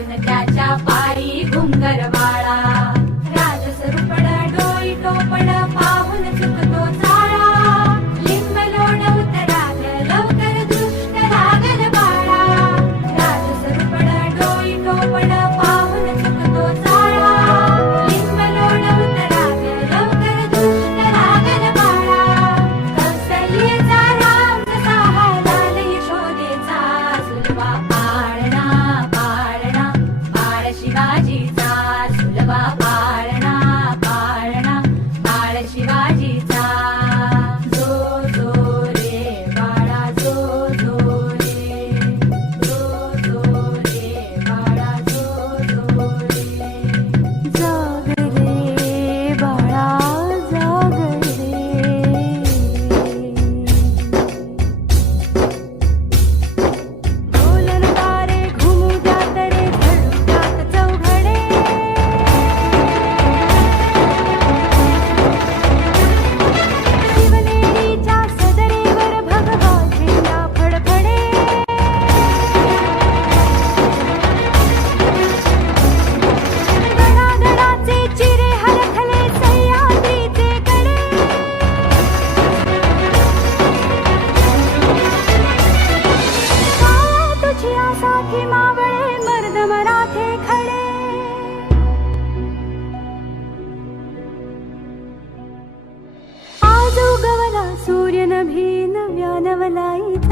अजून त्याच्या पायी घुंगरवाळा राजसरुपड डोई टोपड 一起来 नवलाई